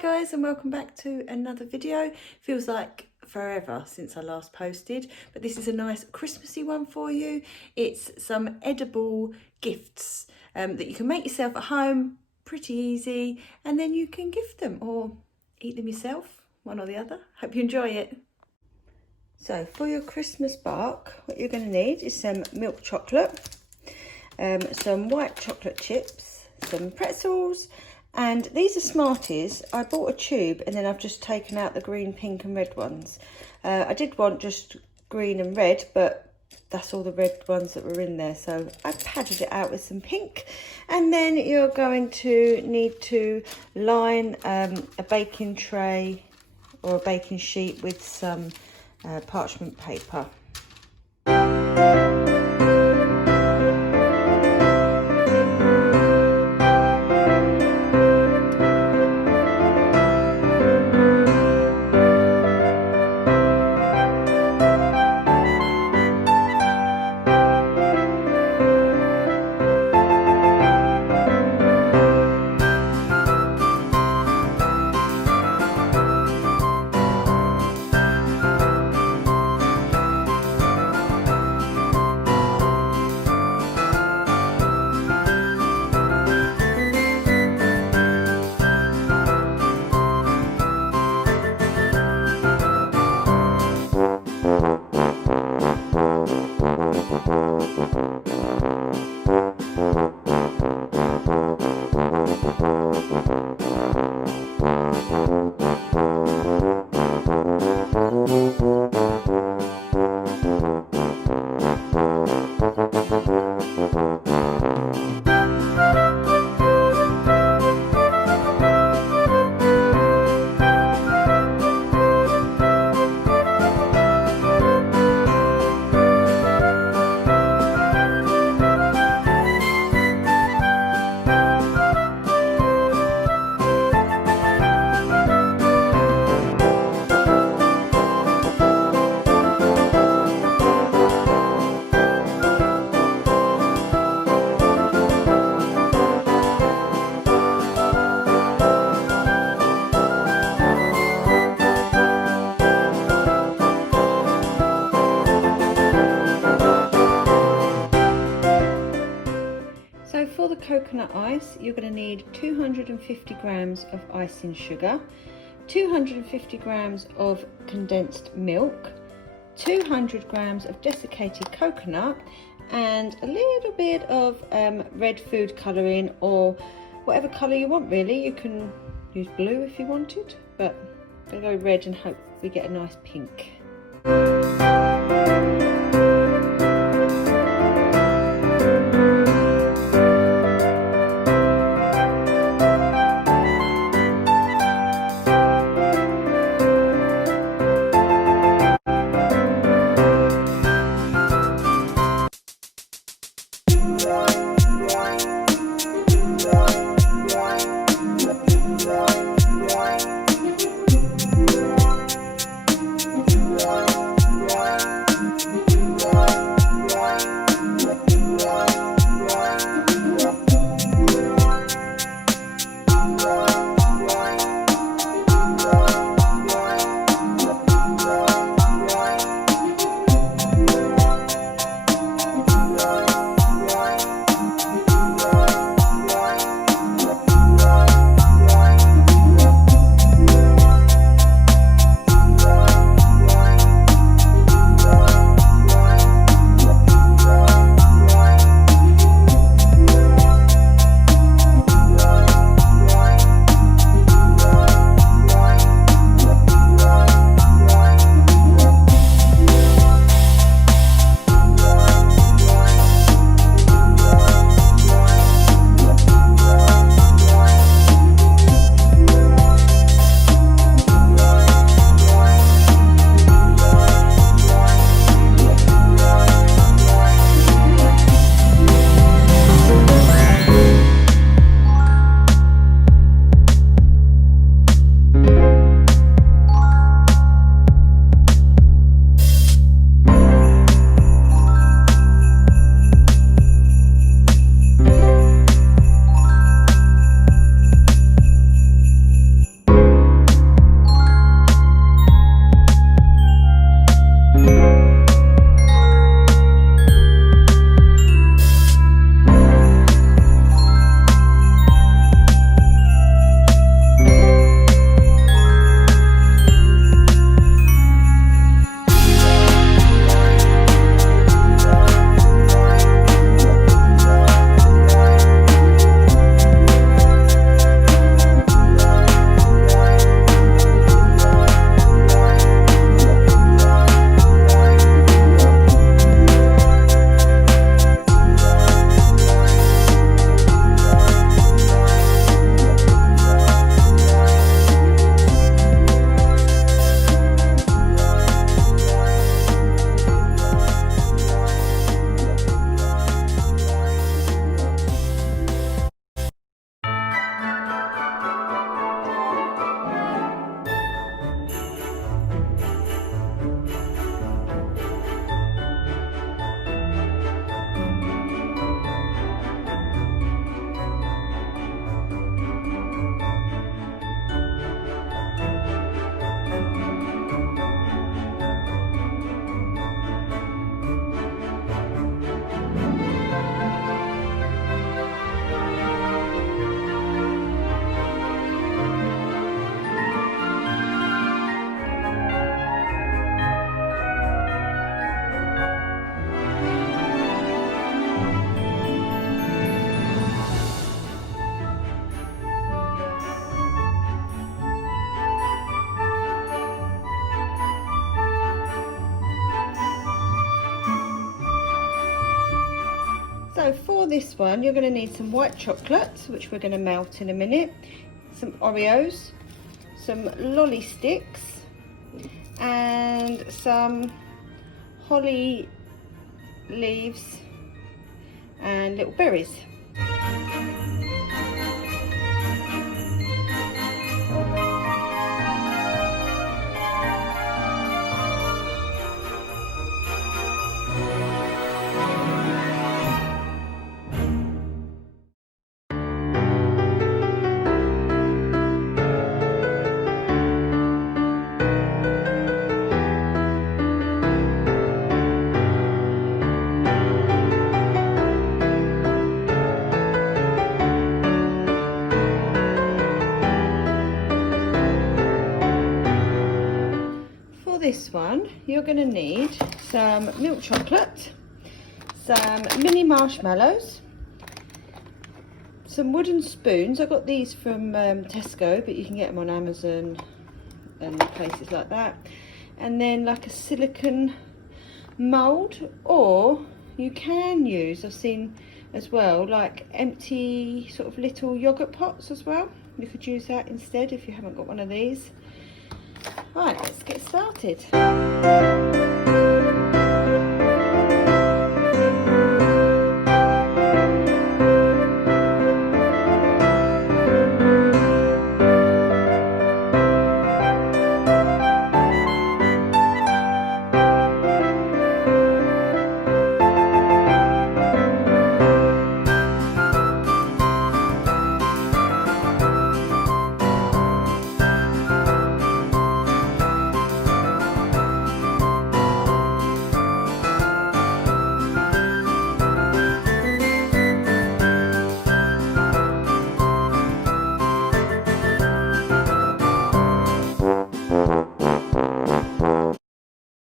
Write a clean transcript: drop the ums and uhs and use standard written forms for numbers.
guys, and welcome back to another video. Feels like forever since I last posted, but this is a nice Christmassy one for you. It's some edible gifts that you can make yourself at home, pretty easy, and then you can gift them or eat them yourself, one or the other. Hope you enjoy it. So for your Christmas bark, what you're going to need is some milk chocolate, some white chocolate chips, some pretzels, and these are Smarties. I bought a tube and then I've just taken out the green, pink and red ones. I did want just green and red, but that's all the red ones that were in there, so I padded it out with some pink. And then you're going to need to line a baking tray or a baking sheet with some parchment paper. So for the coconut ice, you're going to need 250 grams of icing sugar, 250 grams of condensed milk, 200 grams of desiccated coconut, and a little bit of red food colouring, or whatever colour you want really. You can use blue if you wanted, but I'm going to go red and hope we get a nice pink. For this one, you're going to need some white chocolate, which we're going to melt in a minute, some Oreos, some lolly sticks, and some holly leaves and little berries. This one, you're going to need some milk chocolate, some mini marshmallows, some wooden spoons. I got these from Tesco, but you can get them on Amazon and places like that. And then like a silicone mould, or you can use, I've seen as well, like empty sort of little yogurt pots as well. You could use that instead if you haven't got one of these. Right, let's get started.